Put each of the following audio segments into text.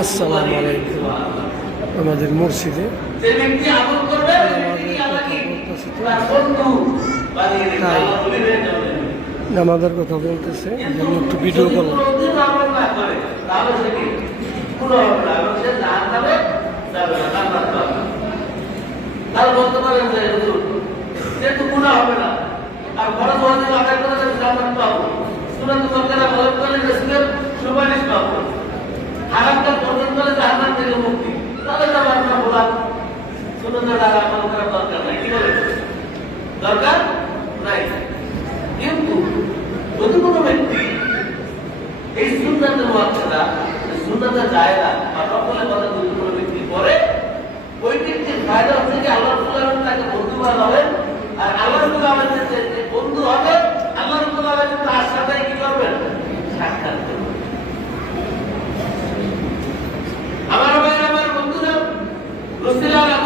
আসসালামু আলাইকুম। আমাদের মসজিদে নামাজের কথা বলতেছে, জন্য একটু ভিডিও করলাম। বলতে পারেন যে যেহেতু গুণা হবে না আর বড় বড় আদায় করে জান্নাত পাবো, সুন্নাত মুআক্কাদা ফলো করলে রাসূলের সুপারিশ পাবো, হারামটা বর্জন করে জাহান্নাম থেকে মুক্তি, তাহলে তো আমরা বলা সুন্নাতের দ্বারা আমল করার দরকার নাই। কি বলেন? দরকার নাই। কিন্তু যদি কোনো ব্যক্তি এই সুন্নাতের মুআক্কাদা, সুন্নাতের জায়েদা বা সকলের কথা যদি কোনো ব্যক্তি করে, ওই ব্যক্তির ফায়দা হচ্ছে যে আল্লাহ রাব্বুল আলামিন তাকে বন্ধু বানাবেন, আর আল্লাহ রাব্বুল আলামিন যে বন্ধু হবে, আল্লাহ রাব্বুল আলামিন তার সাথে কি করবেন? সাক্ষাৎ করবেন। আমার ভাইরা, আমার বন্ধুরা, রাসূলুল্লাহ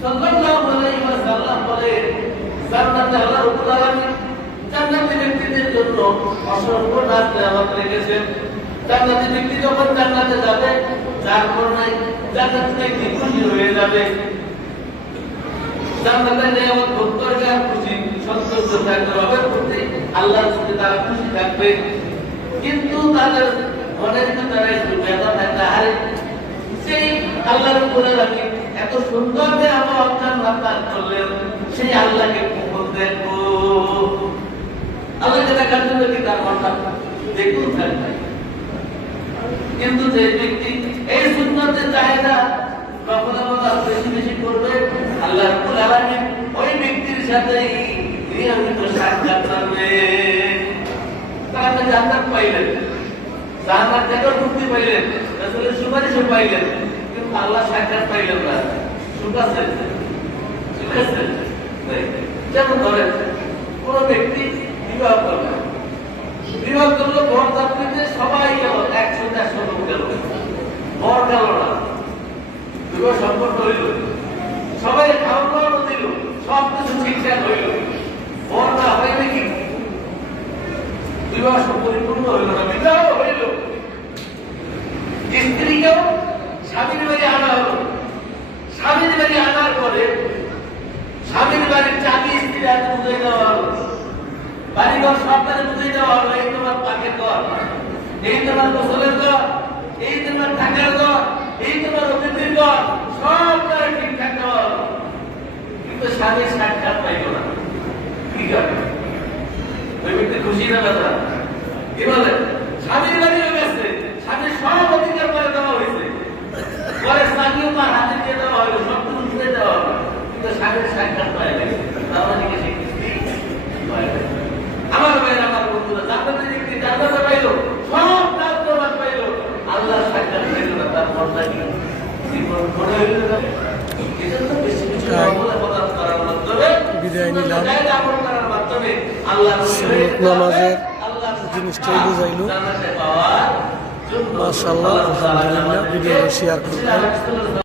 সাল্লাল্লাহু আলাইহি ওয়াসাল্লাম বলেন, জান্নাতে আল্লাহ রাব্বুল আলামিন জান্নাতি ব্যক্তিদের জন্য অসংখ্য নেয়ামত রেখেছেন। জান্নাতি ব্যক্তি যখন জান্নাতে যাবে, যার কারণে জান্নাতি ব্যক্তি খুশি হয়ে যাবে, জান্নাতের নেয়ামত ভোগ করবে আর খুশি সন্তুষ্ট থাকবে, রবের প্রতি আল্লাহর প্রতি তারা খুশি থাকবে। কিন্তু তাদের মনের ভিতরে একটু ব্যথা থাকতে হারে, সেই আল্লাহর উপরে রাখি এত সুন্দর যে আমার জান্নাত দান করলেন, সেই আল্লাহকে কখন দেখবো? আল্লাহকে দেখার জন্য কি তার মনটা দেখুন থাকবে। কিন্তু যে ব্যক্তি এই সুন্নতের চাহিদা রফা বেশি বেশি করবে, আল্লাহ রাব্বুল আলামিন ওই ব্যক্তির সাথে নিয়মিত সাক্ষাৎ করবে। তাহলে জান্নাত পাইলেন, জান্নাত থেকে মুক্তি পাইলেন, রাসূলের সুপারিশও পাইলেন, কিন্তু আল্লাহ সাক্ষাৎ পাইলেন না। সুখ আছে? সুখ আছে? যেমন ধরেন কোন ব্যক্তি বিবাহ করবে, বিবাহ করলো, বর যাত্রীতে সবাই গেল, 100-150 লোক গেল, বর গেল না। বিবাহ সম্পর্ক হইল, সবাই খাওয়া দিল, সব কিছু ঠিকঠাক হইল, বর না হইবে কি? বিবাহ পরিপূর্ণ হইল না, বিবাহ হইল। স্ত্রীকেও স্বামীর বাড়ি আনা হলো, স্বামীর বাড়ি আনার পরে স্বামীর বাড়ির চাবি স্ত্রীর হাতে বুঝে দেওয়া হলো, বাড়িঘর সরকারে বুঝে দেওয়া হলো, এই তোমার পাকের ঘর, এই তোমার গোসলের ঘর, এই তোমার থাকার ঘর, এই তোমার অতিথির ঘর, সব করে ঠিকঠাক দেওয়া হলো। কিন্তু স্বামীর সাক্ষাৎ পাইল না। কি করে? ওই ব্যক্তি খুশি না ব্যথা? কি বলে? স্বামীর বাড়িও গেছে, স্বামীর সব অধিকার করে দেওয়া হয়েছে, পরে স্বামীও তার হাতে দিয়ে দেওয়া হলো, সব কিছু বুঝে দেওয়া হলো, কিন্তু স্বামীর সাক্ষাৎ পায় না। তাহলে কি সে কিস্তি পায় না? আমার ভাইয়ের, আমার বন্ধুরা, জান্নাতের ব্যক্তি জান্নাতে পাইল, সব কাজ প্রমাণ পাইল, আল্লাহর সাক্ষাৎ পাইল না, তার মনটা কি জীবন মনে হইল না? এজন্য বেশি বেশি আমল ইবাদত করার মাধ্যমে, বিদায় নিলাম। আমল করার মাধ্যমে আল্লাহর নামাজের জিনিসটাই বুঝাইল। মাশাআল্লাহ, আলহামদুলিল্লাহ। ভিডিওটা শেয়ার করবেন।